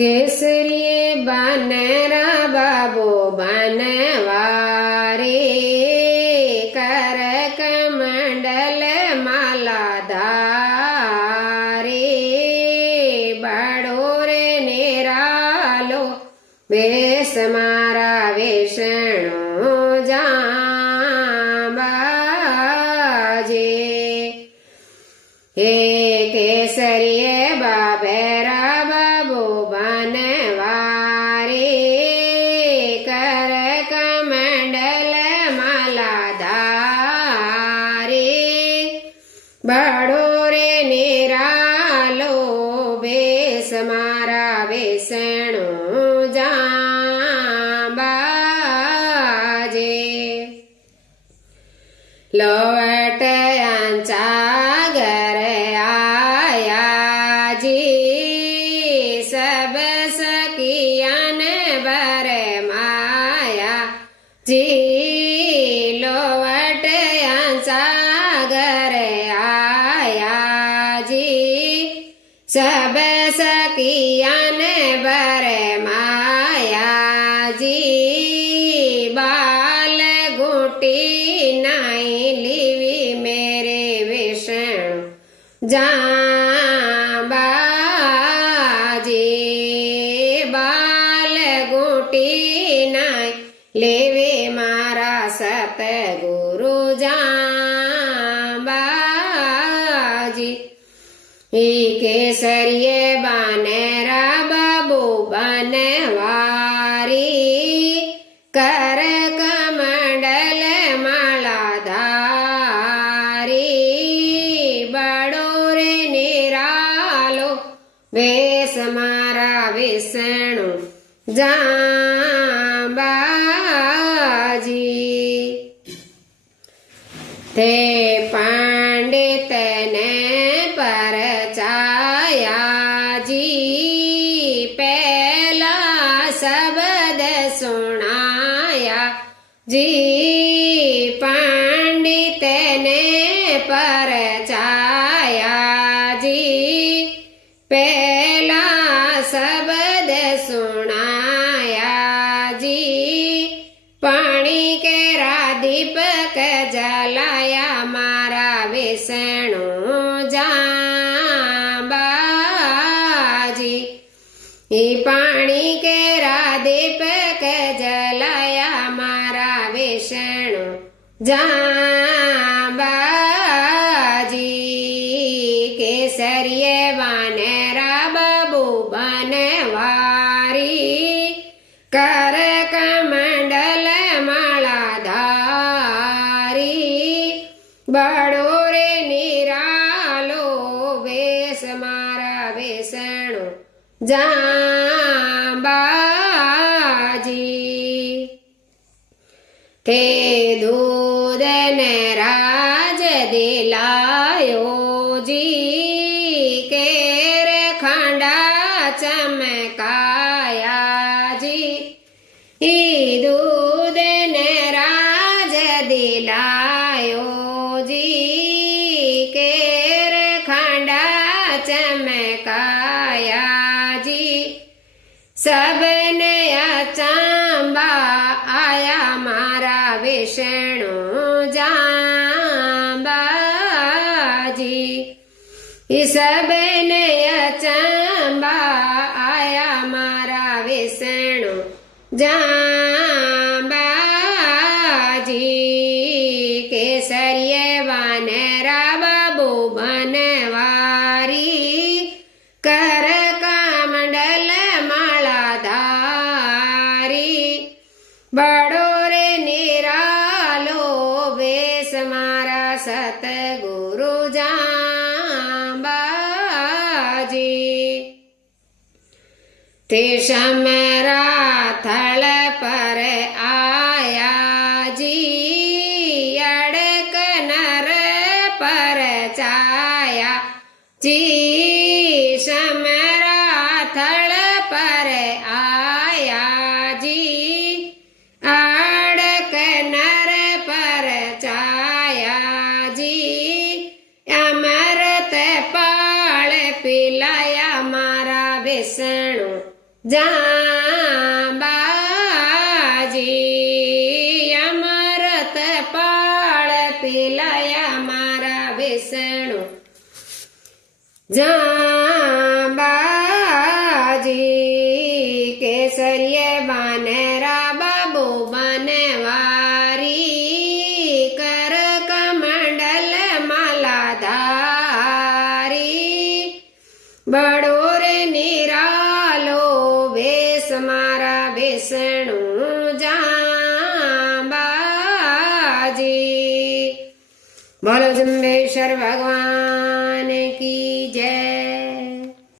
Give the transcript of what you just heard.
केसरिये बनेरा बाबो बनवारे कर कमंडल मालाधारे बड़ो रे निरालो वेश मारा वेषणो जांबाजे हे केसरिये बाबेरा बाबो बनवारे कर कमंडल मालाधारे बड़ो रे निरालो वेश मारा वेषणो जांबाजे लोवट यांचा घर आया जी सब सखियन बर माया जी लोवट यांचा घर आया जी सब सखियन बर माया जी बाल घूटी नाई लिवी मेरे विष्णु जांबाजे बाल घूटी नाई लेवे मारा सतगुरु जांबाजी केसरिये बनेरा बाबू बनवारी कर कमंडल मालाधारी बड़ो रे निरालो वेश मारा विष्णु जांबाजी ते पंडित ने परचाया जी पहला शब्द सुनाया जी पंडित ने परचाया जी पहला शब्द सुनाया जी पानी केरा दीपक जलाया मारा विष्णु जांबाजी पानी केरा दीपक जलाया मारा विष्णु जांबाजी केसरिये बनेरा बाबू बनवारी कर कमंडल मालाधारी बड़ो रे निरालो वेश मारा विष्णु जांबाजी ते दूध ने राज दिलायो जी केर खंडा चमकाया जी दूध ने राज दिलायो जी केर खंडा चमकाया जी सबने अचंबा आया मारा विष्णु जांबाजी सबने अचंबा आया मारा विष्णु जांबाजी केसरिये बनेरा बाबू बनवारी कर कमंडल मालाधारी बड़ो रे निरालो वेश मारा सतगुरु जांबाजी ते समरा थल पर आया जी अड़क नर पर चाया जी समरा थल पर आया जी अड़क नर पर चाया जी अमृत पाल पिलाया मारा विष्णु જાંબાજી અમરત પાળ પીલાયા મારા વિષ્ણુ જાંબાજી કેસરીય બાનેરા બાબુ બનવારી કર કમંડલ માલાધારી બડોર નિરાલો વેશ મારા વિષ્ણુ જાંબાજી બોલો જંબેશ્વર ભગવાન